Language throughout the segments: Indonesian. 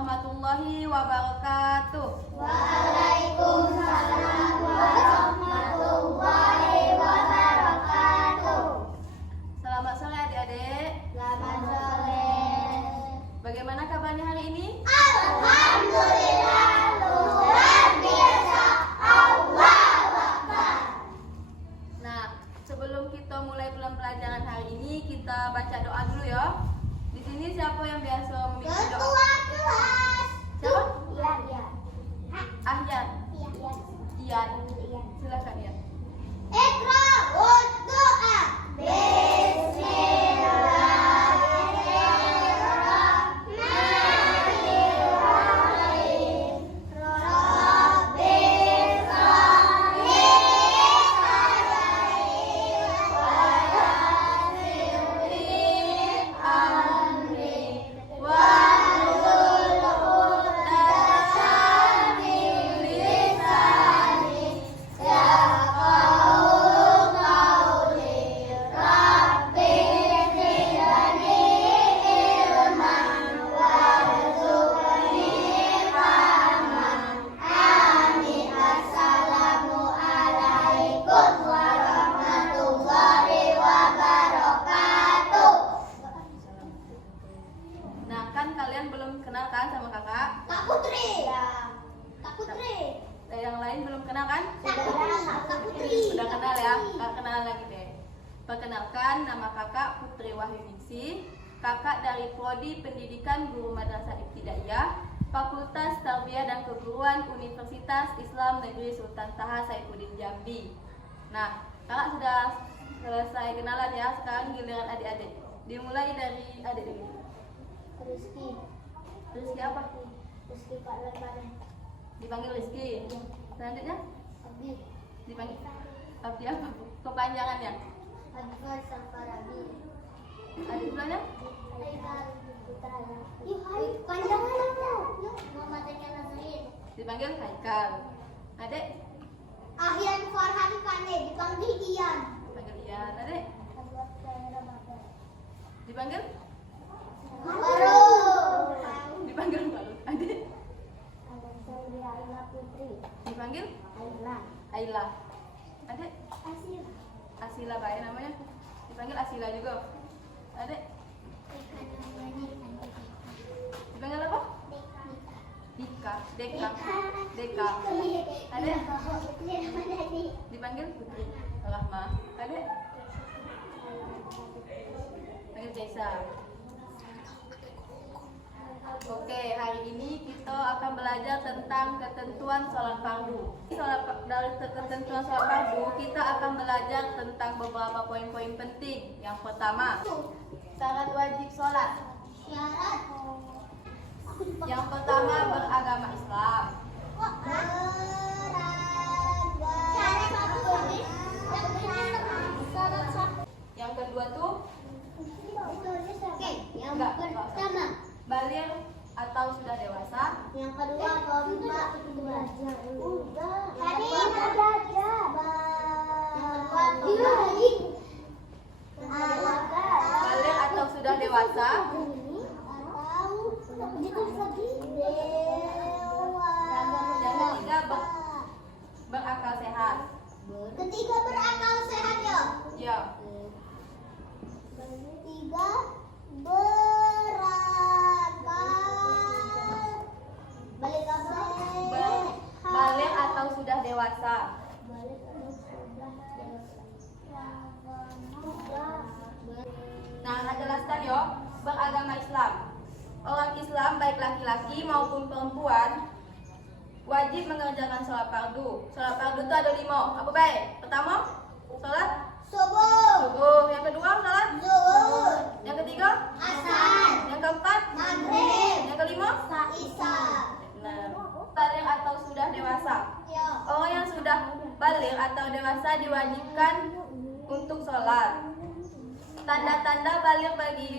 warahmatullahi wabarakatuh. Waalaikumsalam warahmatullahi wabarakatuh. Selamat sore adik-adik. Selamat sore. Bagaimana kabarnya hari ini? Alhamdulillah, luar biasa. Allahu Akbar. Nah, sebelum kita mulai pelajaran hari ini, kita baca doa dulu ya. Di sini siapa yang biasa memimpin doa? Ketua kelas. Siapa? Iya. Ahyan. Iya. Ian. Silakan Ian. Iqra doa. Bismillahirrahmanirrahim. Rabbis sholli alaihi wa amri wahlul 'uqdatam min lisani yafqahu qawli. Rabbi zidni ilman warzuqni fahman. Amin. Assalamualaikum warahmatullahi wabarakatuh. Nah, kan kalian belum kenal kan sama kakak? Kak Putri. Kak Putri. Yang lain belum kenal kan? Kak Putri. Sudah kenal ya? Kak kenal lagi deh. Perkenalkan, nama kakak Putri Wahyuningsi. Kakak dari Prodi Pendidikan Guru Madrasah Ibtidaiyah, Fakultas Tarbiyah dan Keguruan Universitas Islam Negeri Sultan Taha Saifuddin Jambi. Nah, kakak sudah selesai kenalan ya. Sekarang giliran adik-adik. Dimulai dari adik dulu. Rizky. Rizky apa? Rizky Pak Lembaran. Dipanggil Rizky. Selanjutnya Abi. dipanggil Abdi apa? Kepanjangannya? Abdul Safarabi. Adik sebelahnya? Haikal Putraya. Panjangan apa? Muhammad Eka Nazrin. Dipanggil Haikal. Adik? Ahyan Farhan Kane dipanggil Ian. Dipanggil Ian. Adik? Dipanggil? Baru. Dipanggil Balut. Adik? Ayla Putri. Dipanggil? Ayla. Ayla. Adik? Asyik. Asila baik namanya. Dipanggil Asila juga. Adik? Dipanggil apa? Dika. Deka. Deka. Adik? Dipanggil Putri. Rahma. Adik? Panggil Jaisa. Oke, hari ini kita akan belajar tentang ketentuan sholat fardu. Dari ketentuan sholat fardu, kita akan belajar tentang beberapa poin-poin penting. Yang pertama, syarat wajib sholat. Syarat. Yang pertama, beragama Islam. Yang kedua tuh Yang pertama. baligh atau sudah dewasa. Yang kedua kompak belajar. Tadi belajar. Baligh atau sudah dewasa. Yang ketiga, berakal sehat. Ketiga berakal sehat ya. Ya. Ketiga berakal balik Baligh atau sudah dewasa. Nah, jelaskan yo, beragama Islam. Orang Islam baik laki-laki maupun perempuan wajib mengerjakan sholat fardu. Sholat fardu itu ada 5. Apa baik? Pertama, sholat subuh, subuh. Yang kedua, sholat zuhur, Yang ketiga, asar, yang keempat, maghrib, yang kelima. isya. Nah, baligh atau sudah dewasa. Ya. Orang yang sudah baligh atau dewasa diwajibkan untuk sholat. Tanda-tanda baligh bagi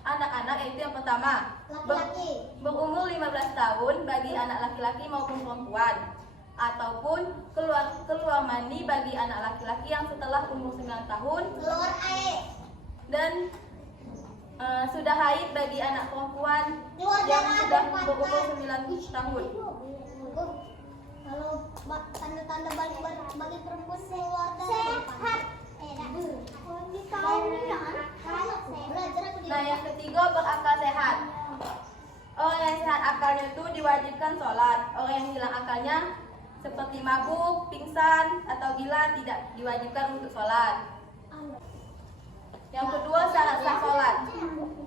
anak-anak yaitu yang pertama, Laki-laki. berumur 15 tahun bagi anak laki-laki maupun perempuan, ataupun keluar mani bagi anak laki-laki yang setelah umur 9 tahun, Keluar air. dan sudah haid bagi anak perempuan Keluar yang darah sudah berumur 9 tahun. Kalau tanda-tanda bagi perempuan keluar sehat. Nah, yang ketiga berakal sehat. Orang yang sehat akalnya itu diwajibkan sholat. Orang yang hilang akalnya seperti mabuk, pingsan, atau gila tidak diwajibkan untuk sholat. Yang kedua syarat sah sholat.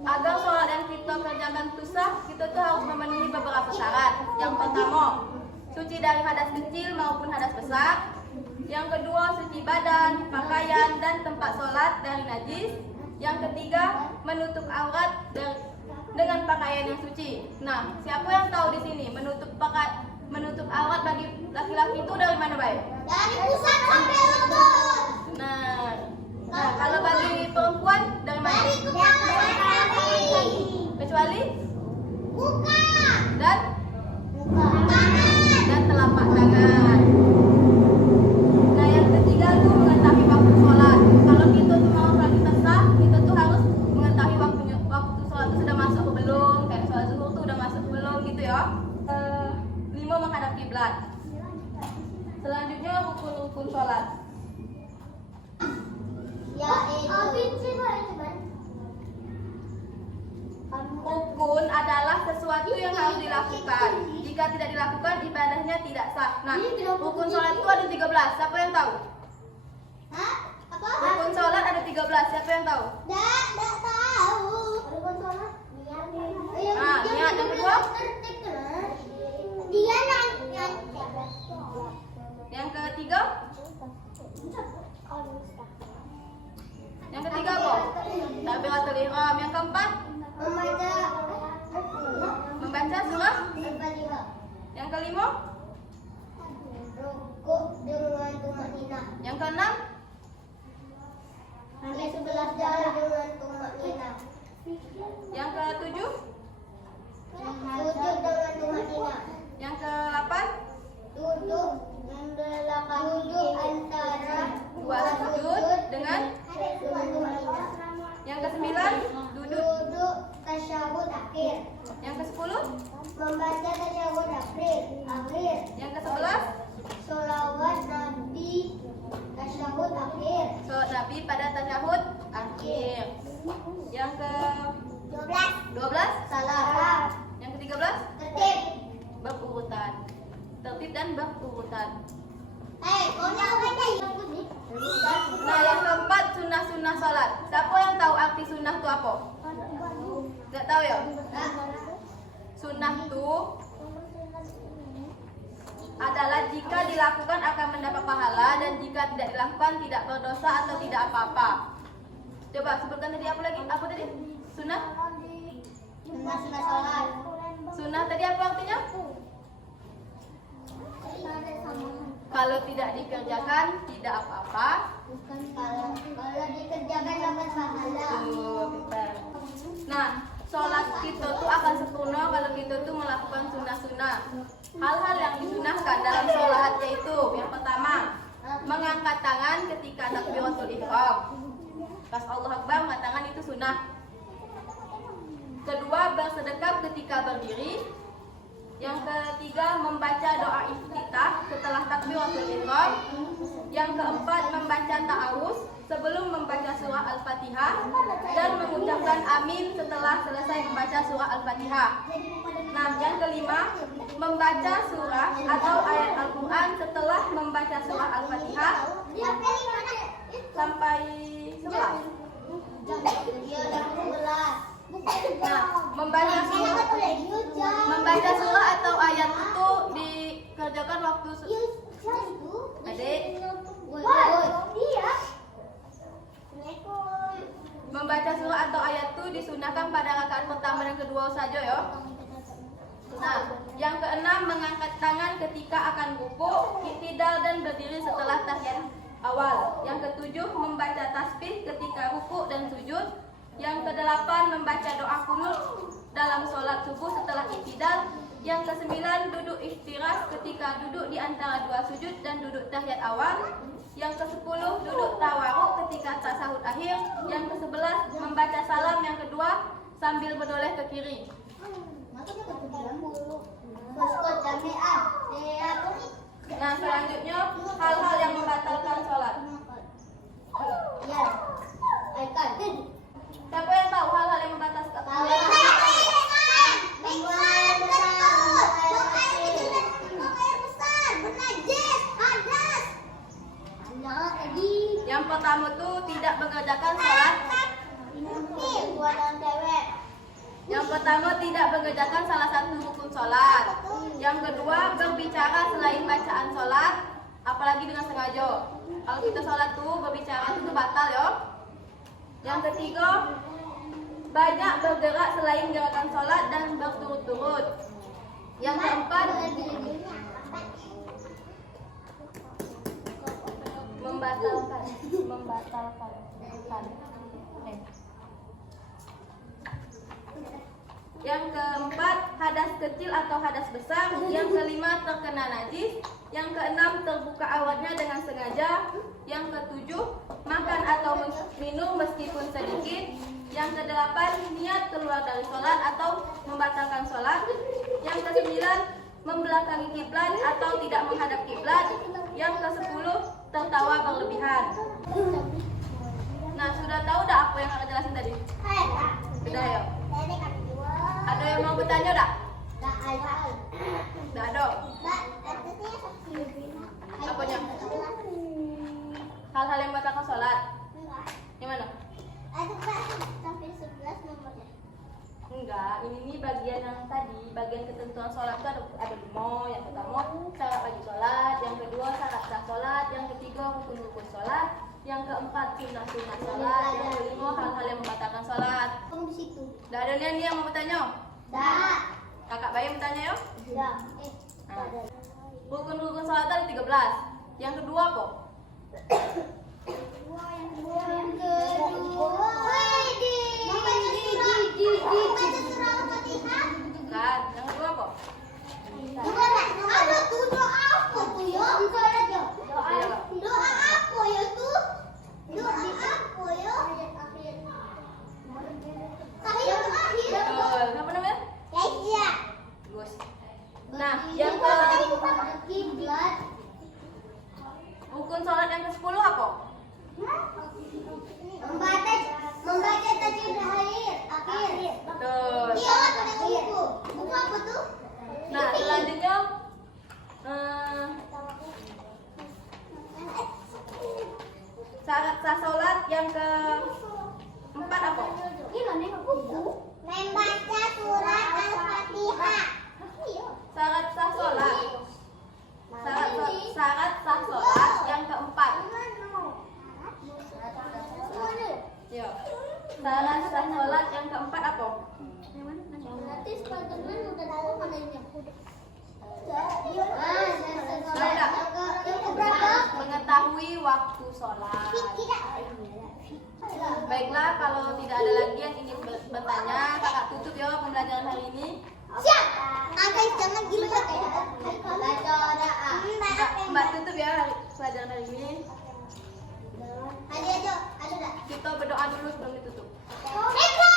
Agar sholat yang kita kerjakan itu sah, kita tuh harus memenuhi beberapa syarat. Yang pertama, suci dari hadas kecil maupun hadas besar. Yang kedua, suci badan, pakaian, dan tempat sholat dari najis. Yang ketiga, menutup aurat dengan pakaian yang suci. Nah, siapa yang tahu di sini menutup aurat bagi laki-laki itu dari mana baik? Dari pusat sampai lutut. Nah, kalau bagi perempuan dari mana? Dari kepala sampai kaki. Kecuali Muka. dan Tangan. dan telapak tangan. Nah, yang ketiga tuh mengetahui waktu sholat. Kalau kita tuh mau sholat kita sah, kita tuh harus mengetahui waktu sholat itu sudah masuk atau belum. Kayak sholat zuhur tuh udah masuk atau belum gitu ya. 5 menghadap kiblat. Selanjutnya rukun-rukun sholat. Ya, Rukun adalah sesuatu yang harus dilakukan. Jika tidak dilakukan, ibadahnya tidak sah. Nah, rukun sholat itu ada 13. Siapa yang tahu? Hah? Apa? Rukun sholat ada 13. Siapa yang tahu? Nggak tahu. Nah, niat yang kedua? Dia nanya. Yang ketiga? Yang ketiga kok? Takbiratul ihram. Yang keempat? Membaca surah. Yang kelima? Rukuk dengan tumak Yang keenam? Sampai 11 jari dengan tumak Yang ketujuh? Sujud dengan tumak Yang ke-8? Duduk antara Dua sujud dengan tumak yang ke-9? Duduk tasyahud akhir. Yang ke-10? Membaca tasyahud akhir. Yang ke-11? Sholawat Nabi tasyahud akhir. Sholat Nabi pada tasyahud akhir. Yang ke-12? Salam. Yang ke-13? Tertib. Berurutan. Tertib dan berurutan. Kau apa ini? Nah, yang keempat sunnah-sunnah sholat. Siapa yang tahu arti sunnah itu apa? Tidak tahu ya? Sunnah itu adalah jika dilakukan akan mendapat pahala dan jika tidak dilakukan tidak berdosa atau tidak apa-apa. Coba sebutkan tadi apa lagi? Apa tadi? Sunnah? Sunnah sholat. Sunnah tadi apa artinya? Kalau tidak dikerjakan tidak apa-apa. Kalau dikerjakan dapat pahala. Tuh, pintar. Nah, sholat kita tuh akan sempurna kalau kita tuh melakukan sunnah-sunnah. Hal-hal yang disunahkan dalam sholat yaitu yang pertama, mengangkat tangan ketika takbiratul ihram. Pas Allah Akbar, mengangkat tangan itu sunnah. Kedua, bersedekap ketika berdiri. Yang ketiga, membaca doa iftitah setelah takbiratul ihram. Yang keempat, membaca ta'awuz sebelum membaca surah Al-Fatihah dan mengucapkan amin setelah selesai membaca surah Al-Fatihah. Nah, yang kelima, membaca surah atau ayat Al-Quran setelah membaca surah Al-Fatihah sampai 11. Nah, membaca surah atau ayat itu dikerjakan waktu Adik. Membaca surah atau ayat itu disunahkan pada rakaat pertama dan kedua saja ya. Nah, yang keenam, mengangkat tangan ketika akan rukuk, i'tidal dan berdiri setelah tahiyat awal. Yang ketujuh, membaca tasbih ketika rukuk dan sujud. Yang kedelapan, membaca doa qunut dalam sholat subuh setelah i'tidal. Yang kesembilan, duduk istirahat ketika duduk di antara dua sujud dan duduk tahiyat awal. Yang kesepuluh, duduk tawaruk ketika tasahud akhir. Yang ke-11, membaca salam yang kedua sambil menoleh ke kiri. tidak mengerjakan salah satu rukun sholat. Yang kedua, berbicara selain bacaan sholat, apalagi dengan sengaja. Kalau kita sholat tuh berbicara itu batal ya. Yang ketiga, banyak bergerak selain gerakan sholat dan berturut-turut. Yang keempat, membatalkan. Yang keempat, hadas kecil atau hadas besar. Yang kelima, terkena najis. Yang keenam, terbuka auratnya dengan sengaja. Yang ketujuh, makan atau minum meskipun sedikit. Yang kedelapan, niat keluar dari sholat atau membatalkan sholat. Yang kesembilan, membelakangi kiblat atau tidak menghadap kiblat. Yang kesepuluh, tertawa berlebihan. Nah, sudah tahu dah apa yang aku jelasin tadi? Sudah ya? Ada yang mau bertanya dah? Dah ada. Apanya? Hal-hal yang membatalkan sholat. Yang mana? Sampai 11 nomornya. Enggak, ini bagian yang tadi, bagian ketentuan sholat itu ada 5. Yang pertama, syarat wajib sholat. Yang kedua, syarat sah sholat. Yang ketiga, rukun-rukun sholat. Yang keempat, sunnah-sunnah sholat. Yang kelima, hal-hal yang membatalkan sholat. Kamu di situ. Dah ada nih yang mau bertanya? Dah. Kakak Bayu bertanya ya? Dah. Rukun-rukun sholat tadi 13. Yang kedua apa? Yang kedua. Membaca surah Al-Fatihah. Bukan. Yang kedua apa? Ada tuh doa apa tuh ya? Doa apa ya tuh? Doa apa ya? Tahiyat akhir. Betul. Apa namanya? Ya. Bagus. Nah, yang kiblat. rukun sholat yang ke-10 apa? Membaca tajwid akhir. Betul. Iya, ada buku. Buku apa tuh? Nah, selanjutnya syarat sah sholat yang ke-4 apa? Buku. Membaca surat Al-Fatihah. Syarat sah sholat. Syarat sah sholat yang ke-4. Ya. Syarat sah sholat yang ke-4 apa? Nanti teman udah tahu mana yang Mengetahui waktu sholat. Baiklah, kalau tidak ada lagi yang ingin bertanya, kakak tutup ya pembelajaran hari ini. Siap. Agak jangan gila kayak Mbak tutup ya pelajaran hari ini. ada enggak? Kita berdoa dulu sebelum ditutup. Doa.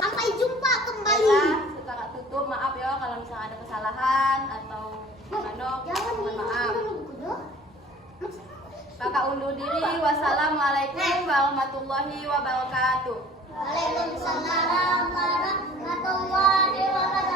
Sampai jumpa kembali. Kakak tutup, maaf ya kalau misalnya ada kesalahan atau gimana, mohon maaf. Kakak undur diri. Wassalamualaikum warahmatullahi wabarakatuh. Waalaikumsalam warahmatullahi wabarakatuh.